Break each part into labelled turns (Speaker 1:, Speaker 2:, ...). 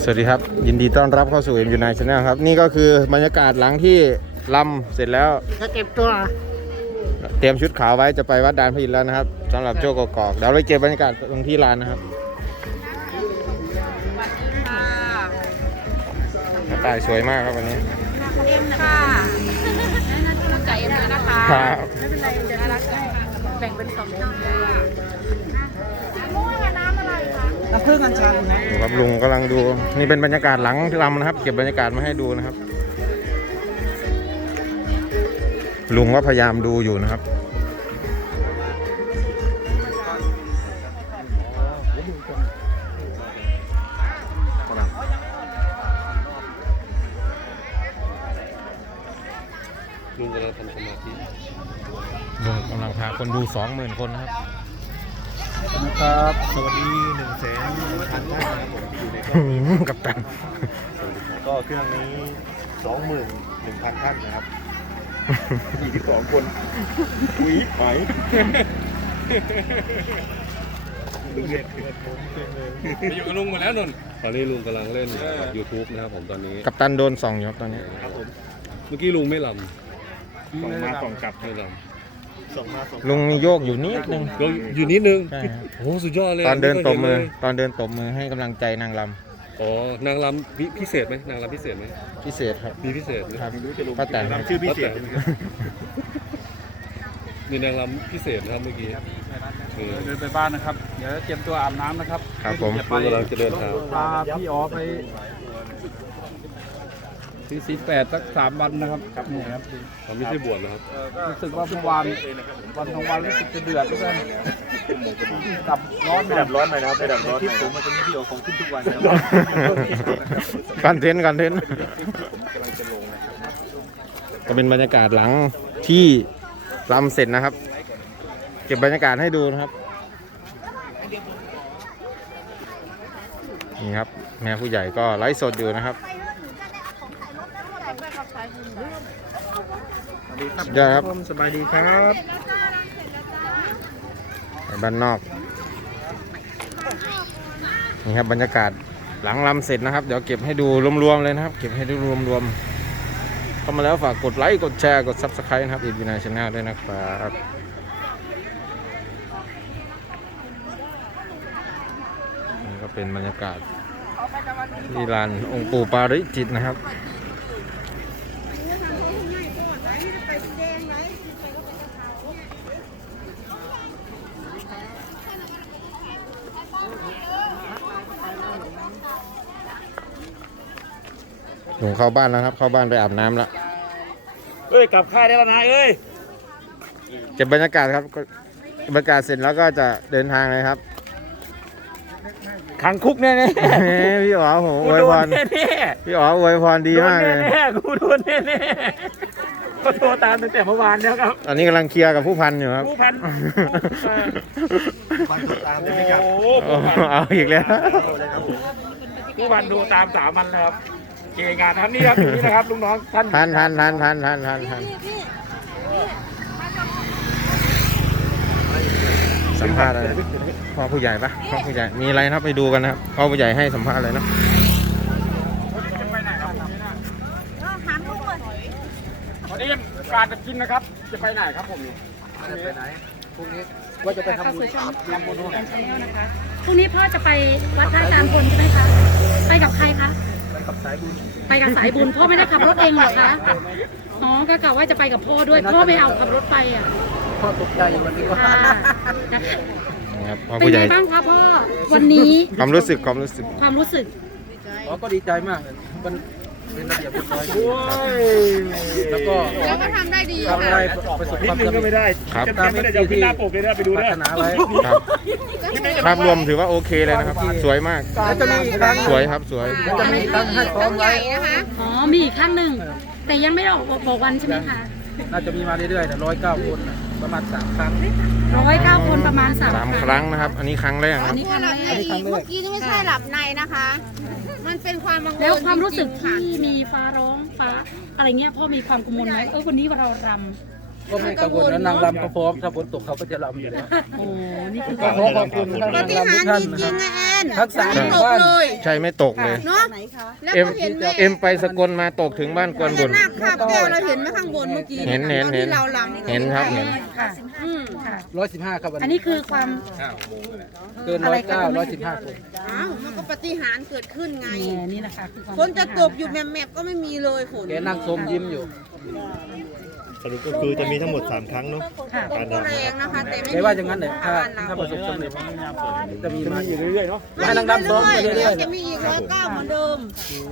Speaker 1: วัสดีครับยินดีต้อนรับเข้าสู่ MU9 Channel ครับนี่ก็คือบรรยากาศหลังที่ลำเสร็จแล้ว
Speaker 2: จะเก็บตัว
Speaker 1: เตรียมชุดขาวไว้จะไปวัดดานพระอินทร์แล้วนะครับสำหรับโจ้กอกเดี๋ยวเราเก็บบรรยากาศตรงที่ลานนะครับกระต่ายสวยมากครับวันนี้
Speaker 2: เอ็มค่ะน่าจะเอ็มเลยนะคะไม่เป็นไรจะน่ารักแบ่งเป็น2ช่องม่วงกับน้ำอะไรคะน้ำผึ้งกัญชานะ
Speaker 1: ดูครับลุงกำลังดูนี่เป็นบรรยากาศหลังลำนะครับเก็บบรรยากาศมาให้ดูนะครับลุงก็พยายามดูอยู่นะครับ
Speaker 3: ลุงกำลังทำสมาธิ
Speaker 1: ลุงกำลังพาคนดู 20,000 คนนะครับ
Speaker 3: นะครับสวัสดี100,000 ท่านนะครับผมที่อยู่ใน
Speaker 1: กับตัน
Speaker 3: ก็เครื่องนี้ 21,000 ท่านนะครับ22 คนอุ้ยหอยอยู่กับลุงมาแล้วนนตอนนี้ลุงกำลังเล่น YouTube นะครับผมตอนนี้
Speaker 1: กับตันโดนส่องอยู่ครับตอนนี้
Speaker 3: ครับผมเมื่อกี้ลุงไม่ลำส่งมาส่งกลับไม่ลำ
Speaker 1: ลุงมีโยกอยู่นิดนึง
Speaker 3: อยู่นิดนึง
Speaker 1: ใช่ครับ
Speaker 3: โอ้สุดยอดเลย
Speaker 1: ตอนเดินตบมือให้กำลังใจนางล
Speaker 3: ำอ๋อนางลำพิเศษไหมนางลำพิเศษไหม
Speaker 1: พิเศษครับ
Speaker 3: มีพิเศษ
Speaker 1: ครับป้าแตน
Speaker 3: ชื่อพิเศษมีนางลำพิเศษนะครับเมื่อกี้
Speaker 4: เดินไปบ้านนะครับเดี๋ยวเตรียมตัวอาบน้ำนะครับ
Speaker 1: ครับผม
Speaker 3: กำลังจะเดินทาง
Speaker 4: พาพี่อ๋อไปที่48สัก3 วันนะครับนี่ครับ
Speaker 3: ไม่ใช่บวชนะครับ
Speaker 4: รู้สึกว่าเมื่อวานวัน2 วันรู้สึกจะเดือดด้วยกันดับร้อน
Speaker 3: ดับร้อนหน่อยนะครับดับร้อนที่ผมมันจะมีพี่อ๋อของขึ้นทุกวันครับ
Speaker 1: คอนเทนต์ก็เป็นบรรยากาศหลังที่ลำเสร็จนะครับเก็บบรรยากาศให้ดูนะครับนี่ครับแม่ผู้ใหญ่ก็ไลฟ์สดอยู่นะครับครับ
Speaker 4: สบายดีครับ
Speaker 1: บ้านนอกนี่ครับบรรยากาศหลังลำเสร็จนะครับเดี๋ยวเก็บให้ดูรวมๆเลยนะครับเก็บให้ดูรวมๆเข้ามาแล้วฝากกดไลค์กดแชร์กด Subscribe นะครับMU9 Channel ด้วยนะครับนี่ก็เป็นบรรยากาศที่ลานองค์ปู่ปาริจิตนะครับหนูเข้าบ้านแล้วครับเข้าบ้านไปอาบน้ำแล้ว
Speaker 4: เอ้ยกลับค่ายได้แล้วนะเอ้ย
Speaker 1: เก็บบรรยากาศครับบรรยากาศเสร็จแล้วก็จะเดินทางเลยครับ
Speaker 4: ขังคุกแน่
Speaker 1: ๆพี่อ๋อโหอวยพรพี่อ๋ออวยพรดีมากเลย
Speaker 4: กูโดนแน่ๆก็โทรตามตั้งแต่เมื่อวานแล้วครับ
Speaker 1: ตอนนี้กำลังเคลียร์กับผู้พันอยู่ครับ
Speaker 4: ผู้พัน
Speaker 3: โทรตามไม่กลับ
Speaker 1: เอาอีกแล้ว
Speaker 4: ผู้พันดูตาม3 วันแล้วครับเก่งงานครับนี่ครับนี่นะครับลุงน้องท่าน
Speaker 1: สัมภาษณ์อะไรพ่อผู้ใหญ่ปะพ่อผู้ใหญ่มีอะไรนะครับไปดูกันนะครับพ่อผู้ใหญ่ให้สัมภาษณ์อะไรนะ
Speaker 4: วันนี้การจะกินนะครับจะไปไหนครับผม
Speaker 2: ไปไหนพรุ่งนี้ว่าจะไปทำบุญกันชาแนลนะคะพรุ่งนี้พ่อจะไปวัดท่าจานพลใช่ไหมคะไปกับใครคะไปกับสายบุญพ่อไม่ได้ขับรถเองหรอคะอ๋อก็กะว่าจะไปกับพ่อด้วยพ่อไม่เอาขับรถไปอ่ะ
Speaker 4: พ่อตกใจวันนี้ว่า
Speaker 2: เป็นไงบ้างคะพ่อวันนี้
Speaker 1: ความรู้สึก
Speaker 4: อ๋อก็ดีใจมากมันเป็นระเบียบเรียบร้อยแล้ว
Speaker 2: ก็ทำได้ดี
Speaker 4: ทำอะไรประสบความสำเร็จก็ไม่ได้
Speaker 1: ครับ
Speaker 4: ตามที่ขึ้นหน้าปกเลยนะไปดูได้
Speaker 1: ภาพรวมถือว่าโอเคเลยนะครับสวยมาก
Speaker 4: จะมี
Speaker 1: สวยครับสวย
Speaker 4: จะมีตั้งให้พร้อมไว้
Speaker 2: นะคะอ๋อมีอีกครั้งหนึ่งแต่ยังไม่ได้บอกวันใช่ไหมคะ
Speaker 4: น่าจะมีมาเรื่อยๆแต่109 คนประมาณ3 ครั้ง
Speaker 2: 109 คนประมาณ
Speaker 1: 3 ครั้งนะครับอันนี้ครั้งแรกครับ
Speaker 2: อันนี้ครั้งแรก
Speaker 5: เมื่อกี้นี่ไม่ใช่หลับในนะคะมันเป็นความบังเอิญ
Speaker 2: แล้วความรู้สึกที่มีฟ้าร้องฟ้าอะไรเงี้ยพ่อมีความกังวลไหมวันนี้เรารำ
Speaker 4: ก็ไม่กังวลนะนางรำก็พร้อมถ้าฝนตกเขาก็จะรำอยู่แล้ว
Speaker 2: โอ้นี่คือ
Speaker 4: ก็ขอขอบคุณท่าน
Speaker 5: ป
Speaker 4: นาง
Speaker 5: ฏิ
Speaker 4: รำ
Speaker 5: หา
Speaker 4: ทุ
Speaker 5: ร
Speaker 4: ก
Speaker 5: ย์
Speaker 4: ท่าน
Speaker 5: จริงๆ
Speaker 4: นะ
Speaker 5: นะแอน
Speaker 4: ทักษะ
Speaker 5: ไม่ตกเลย
Speaker 1: ใช่ไม่ตกเลย
Speaker 5: เนาะแล้ว
Speaker 1: เอ็ม
Speaker 5: ก็เห็นแม่
Speaker 1: เอ็มไปสกลมาตกถึงบ้านกวนบุญ
Speaker 5: หน้าคาบแก้วเราเห็นไหมข้างบนเมื่อกี้
Speaker 1: เห็น
Speaker 5: ที่เราลำ
Speaker 1: เห็นครับเห็น
Speaker 2: ค่ะค่ะ
Speaker 4: 115ครับวัน
Speaker 2: อัน
Speaker 4: นี้
Speaker 2: นี้คือความ
Speaker 4: เกิน109 115คน
Speaker 5: อ้าวมันก็ปฏิหารย์เกิดขึ้นไง
Speaker 2: นี่นะคะคือความ
Speaker 5: ฝนจะตกอยู่แมบๆก็ไม่มีเลยฝน
Speaker 4: แกนั่งชมยิ้มอยู่
Speaker 3: สรุปก็คือจะมีทั้งหมด 3 ครั้งเนาะ
Speaker 2: ค่ะ
Speaker 3: การ
Speaker 5: ก็
Speaker 3: ดำ
Speaker 5: แรงนะคะแต่ไม่
Speaker 4: แกว่าอย่างนั้นเลยถ้าประสบความสำเร็จจะมีมาอยู่เรื่อยๆเนาะ
Speaker 5: ไม่
Speaker 4: ให้นางรำซ้อมไป
Speaker 5: เรื่
Speaker 4: เรื่
Speaker 5: อ
Speaker 4: อย ย
Speaker 5: ๆจะมีอีก109เหมือนเดิม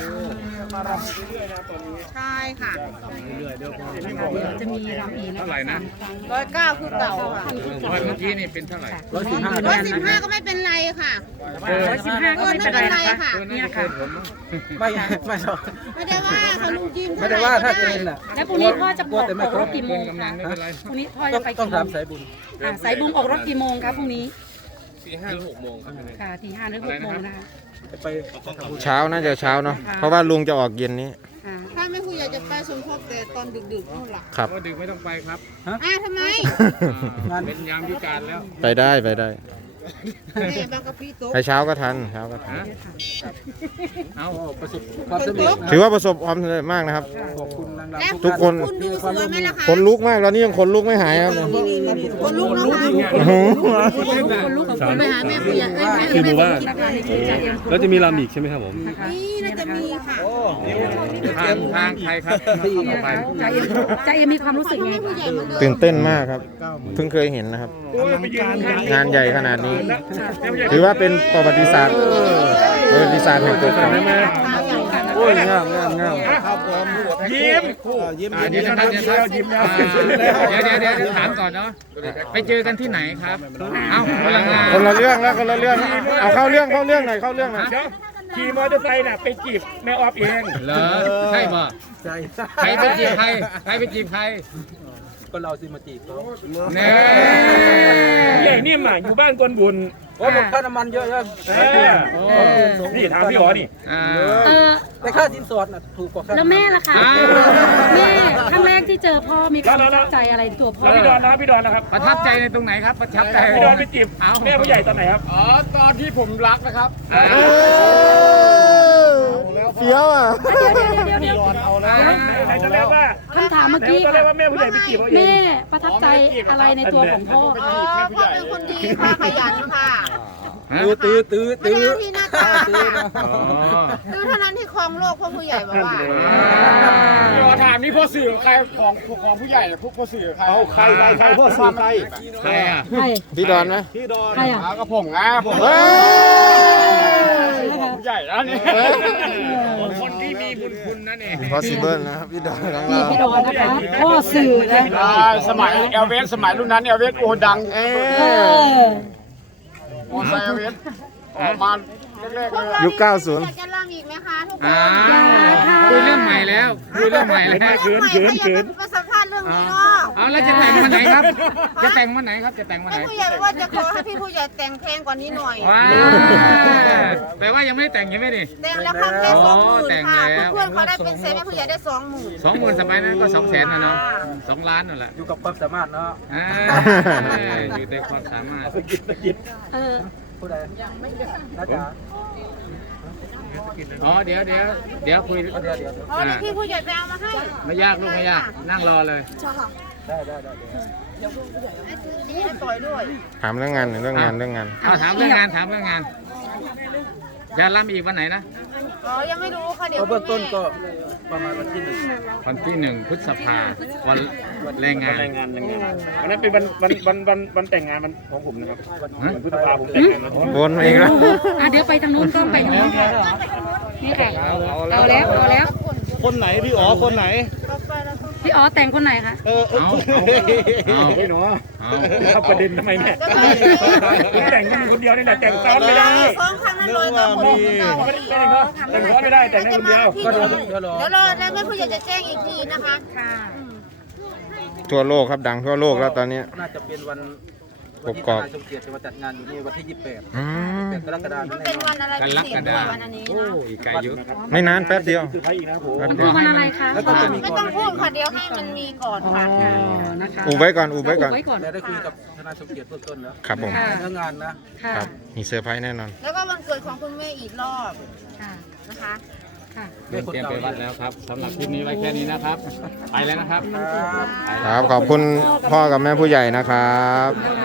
Speaker 5: ใช่ค่ะ
Speaker 2: เดี๋ยวจะมีรำอีกนะคะ
Speaker 5: 109คือเก่าค่ะ
Speaker 2: เมื่อกี้นี่เป็นเท่าไหร่
Speaker 5: 115ก็ไม่เป็นไรค่ะ
Speaker 2: 115ก็ไม่เป็นไรค่ะนี่นะคะ
Speaker 4: ๆไม่หรอก
Speaker 5: ไม่ได้ว่าค่ะลุงจิม
Speaker 4: ไม่ได้ว่าถ้าเกินน่ะ
Speaker 2: แล้วพรุ่งนี้พ่อจะ
Speaker 4: กลัวแต่ไม่
Speaker 2: ออก
Speaker 4: คร
Speaker 2: ร
Speaker 4: บ
Speaker 2: ถกี่โมงคะพรุ่งนี้พ่อ
Speaker 4: ต้
Speaker 2: จะ
Speaker 4: อง
Speaker 2: ไป
Speaker 4: ต้อง
Speaker 2: กี่โม
Speaker 4: ถาม
Speaker 2: ง
Speaker 4: สายบุญ
Speaker 2: สายบุญออกรถกี่โมงครับพรุ่งนี้
Speaker 6: 4 5 หรือ6 โมงครับ
Speaker 2: ค่ะที่5หรือ6โมงนะคะ
Speaker 4: ไป
Speaker 1: เช้าน่าจะเช้าเนาะเพราะว่าลุงจะออกเย็นนี้
Speaker 2: ค่ะ
Speaker 5: ถ้าไม่คุยอยากจะไปสมทบแต่ตอนดึกๆนู่นล่ะ
Speaker 1: ครับ
Speaker 6: ว่าดึกไม่ต้องไปครับ
Speaker 5: ทำไม
Speaker 4: งาน
Speaker 6: เป็นยามพิการแล้ว
Speaker 1: ไปได้ไปได้
Speaker 5: แม่บางกะปิโต๊ะ
Speaker 1: ไปเช้าก็ทันเช้าก็ทัน
Speaker 6: เอา
Speaker 4: ประสบความสำเร็จนะ
Speaker 1: ถือว่าประสบความสำเร็จมากนะครับ
Speaker 4: ขอบคุณนางรำ
Speaker 5: แล้ว
Speaker 1: ทุกคน
Speaker 5: คุณดูเสือไหมล่ะคะ
Speaker 1: ขนลุกมากแล้วนี่ยังขนลุกไม่หายครับ
Speaker 5: คนลุกนะคะ
Speaker 1: โอ้โห
Speaker 2: คนลูกของ
Speaker 5: ไปหาแม่ผู้ใหญ่แม่
Speaker 7: คือหมู่บ้าน
Speaker 2: นะคะนี่คือจ่าเอ็ม
Speaker 7: แล้วจะมีรำอีกใช่ไหมครับผม
Speaker 5: นี่น่าจะมีค่ะ
Speaker 6: ทางใครครับ
Speaker 2: นี่นะคะจ่าเอ็มมีความรู้สึกไง
Speaker 5: ผู้ใหญ่เหมือนเดิม
Speaker 1: ตื่นเต้นมากครับเพิ่งเคยเห็นนะครับ งานใหญ่ขนาดนี้ ถือว่าเป็นประวัติศาสตร์ประวัติศาสตร์แห่งตัวเขาโอ้ยงามงามงาม
Speaker 6: ยิ้มเดี๋ยวนะครับเดี๋ยวถามก่อนเนาะไปเจอกันที่ไหนครับ เอ้าพลังงาน
Speaker 1: คนละเรื่องแล้วคนละเรื่องเอาเข้าเรื่องหน่อยเข้าเรื่องหน่อย
Speaker 8: ขี่มอเตอร์ไซค์น่ะไปจีบแม่ออฟเอง
Speaker 6: เหรอใช่ป่ะ
Speaker 4: ใจ
Speaker 6: ใครไปจีบใครใครไปจีบใคร
Speaker 4: ก็เราสิมาจีบเขา
Speaker 6: เนี่ย
Speaker 8: ใหญ่นิ่มอ่ะอยู่บ้านกวนบุญ
Speaker 4: โอ้หมดค่าน้ำมันเยอะครับ
Speaker 8: นี่ถามพี่อ๋อนี่
Speaker 6: อ่า
Speaker 4: แต่ค่าสินสอดน่ะถูกกว่าค่า
Speaker 2: แล้วแม่ล่ะคะ
Speaker 6: อ้าว
Speaker 2: แม่ครั้งแรกที่เจอพ่อมีความประทับใจอะไรในตัวพ่อ
Speaker 8: แล้วพี่ดอนนะครับพี่ดอนนะครับ
Speaker 6: ประทับใจในตรงไหนครับ ประทับใจ
Speaker 8: พี่ดอนไปจีบ
Speaker 6: เอ้า
Speaker 8: แม่ผู้ใหญ่ตอนไหนครับ
Speaker 6: อ๋อตอนที่ผมรักนะครับ
Speaker 1: เฟี้ยวอ่ะ
Speaker 2: เดี๋ยว
Speaker 8: ไหนตอนแรกว่า
Speaker 2: คำถามเมื่อกี้
Speaker 8: ตอนแรกว่าแม่ผู้ใหญ่ไปจีบเขาเอง
Speaker 2: แม่ประทับใจอะไรในตัวของพ่อ
Speaker 5: อ๋อพ่อเป็นคนดีค่ะขยันค่ะ
Speaker 4: ตื้อ
Speaker 5: ไม่ได้ที่หน้าตา
Speaker 6: อ๋อ
Speaker 5: คือเท่านั้นที่ครองโลกพ่อผู้ใหญ่บอกว่า
Speaker 6: ขอถามนี่พ่อสื่อใครของผู้ใหญ่พวกพ่อสื่อใคร
Speaker 3: เอาใครพ่อสื่อใคร
Speaker 6: ใครอ่ะ
Speaker 2: ใคร
Speaker 1: พี่ดอนไหม
Speaker 3: พี่ดอน
Speaker 2: ใครอ่ะ
Speaker 6: ก็ผมไงผม
Speaker 1: เฮ้ย
Speaker 6: ผู้ใหญ่แล้วนี่คนที่มีบุญคุณนั่นเอง
Speaker 1: possible นะครับพี่ดอนของ
Speaker 2: นี่
Speaker 1: เรา
Speaker 2: พี่ดอนนะคะพ่อสื่อนะ
Speaker 6: สมัยเอลเวสสมัยรุ่นนั้นเอลเวสโอดัง
Speaker 1: เอ้
Speaker 2: เอย อ
Speaker 6: โอไซเอลเวสออกมาแรกๆ
Speaker 1: ยุค
Speaker 5: อยากจะรำอีกไหมคะทุกคน
Speaker 6: คุยเรื่องใหม่แล้วคุยเรื่องใหม่แล้ว
Speaker 5: เรื่องใหม่ขยันไปสัมภาษณ์เรื่องนี้เนาะ
Speaker 6: เอาแล้วจะแต่งวันไหนครับ จะแต่งวันไหนครับจะแต่งวันไห
Speaker 5: แม่
Speaker 6: น
Speaker 5: ผู้ใหญ่บอกว่าจะขอให้พี่ผู้ใหญ่แต่งเพลงกว่านี้หน่อย
Speaker 6: ว้าแปลว่ายังไม่ได้แต่งใช่ไหมดิ
Speaker 5: แต่งแล้วครับแค่
Speaker 6: อ๋อ
Speaker 5: 20,000
Speaker 6: แต่ง
Speaker 5: ค่ะ
Speaker 6: แล้ว
Speaker 5: เพื่อนๆเขาได้เป็นเซนแม่ผู้ใหญ่ได้20,000
Speaker 6: 20,000สมัยนั้นก็200,000นะเนาะ2 ล้านนั่นแหละ
Speaker 4: อยู่กับความสามารถเนาะ
Speaker 6: อยู่ในความสามารถ
Speaker 2: เออ
Speaker 4: ผู้ใดน่าจะ
Speaker 6: อ๋อเดี๋ยวคุย
Speaker 4: เดี๋ยว
Speaker 5: อ๋อนี่พี่ผู้ใหญ่ไปเอามาให้
Speaker 6: ไม่ยากลูกไม่ยากนั่งรอเลย
Speaker 4: ได้
Speaker 5: นี่ให้ปล่อยด้วย
Speaker 1: ถามเรื่องงานหน่อยเรื่องงาน
Speaker 6: เอาถามเรื่องงานจะรับอีกวันไหนนะ
Speaker 5: อ๋อยังไม่รู้ค่ะเดี๋ยว
Speaker 4: ก็เบื้องต้นก็ประมาณวันที่
Speaker 6: วันที่1 พฤษภาวันแรงงาน
Speaker 8: วันนั้นเป็นวันแต่งงานมันของผมนะครับวันพฤษภาผมแต่งงานนะ
Speaker 1: วนมาอีกแล้ว
Speaker 2: เดี๋ยวไปทางนู้นก็ไปทางนู้นนี่ค่ะเอาแล้ว
Speaker 3: คนไหนพี่อ๋อคนไหน
Speaker 2: พี่อ๋อแต่งคนไหนคะ
Speaker 6: เอา
Speaker 8: เฮ้ยเนาะ
Speaker 6: เอา
Speaker 8: เข้าประเด็นทำไมเนี่ยแต่งคนเดียวนี่แหละแต่งซ้อนไม่ได้
Speaker 5: สองครั้งนั้นเลยกับคนเก่า
Speaker 8: ไม่ได้เนาะแต่งซ้อนไม่ได้แต่งได้คนเดียว
Speaker 4: ก็เดี๋ยวรอ
Speaker 5: เดี๋ยวรอแล้วแม่ผู้ใหญ่จะแจ้งอีกทีนะคะ
Speaker 2: ค่ะ
Speaker 1: ทั่วโลกครับดังทั่วโลกแล้วตอนนี้
Speaker 4: น่าจะเป็นวันวันที่
Speaker 1: ก
Speaker 4: ท
Speaker 1: อก
Speaker 4: นายสมเกียรติจะมาจัดงานอยู่นี่วันที่ 28
Speaker 1: อืม
Speaker 4: กรกฎาคม
Speaker 5: มัน
Speaker 4: แน่
Speaker 5: เป็น
Speaker 4: นอ
Speaker 5: วัน นอะไรพิเศษด้วยวันอันนี้นะ
Speaker 3: อีกไกลเยอะ
Speaker 1: ไม่นานแป๊บเดียว
Speaker 3: คือใครอีกนะผม
Speaker 1: แป๊บ
Speaker 2: คื
Speaker 1: เดียว
Speaker 2: อวันอะไรคะ
Speaker 4: แล้วก็จะมี
Speaker 5: ไม่
Speaker 4: ก่อ
Speaker 5: ต้
Speaker 4: น
Speaker 5: องพูดค่ะเดี๋ยวให้มันมีก่อน
Speaker 2: อ๋อ
Speaker 5: ค่ะ
Speaker 2: นะคะ
Speaker 1: อูไว้ก่อนอูไว้ก่อน
Speaker 2: ไว้ก่อน
Speaker 4: แต่ได้คุยกับทนายสมเกียรติเบื้องต้นแล้ว
Speaker 1: ครับผม
Speaker 2: ค่ะ
Speaker 4: เรื่องงานนะ
Speaker 2: ค่ะ
Speaker 1: ครับมีเซอร์ไพรส์แน่นอน
Speaker 5: แล้วก็วันเกิดของคุณแม่อีกรอบ
Speaker 2: ค่ะ
Speaker 5: นะคะ
Speaker 2: ค่ะ
Speaker 4: แม่คนเก่า
Speaker 8: วัดแล้วครับสำหรับคลิปนี้ไว้แค่นี้นะครับ ไปแล้วนะครับ
Speaker 1: ครับขอบคุณพ่อกับแม่ผู้ใหญ่นะครับ
Speaker 2: ค่ะ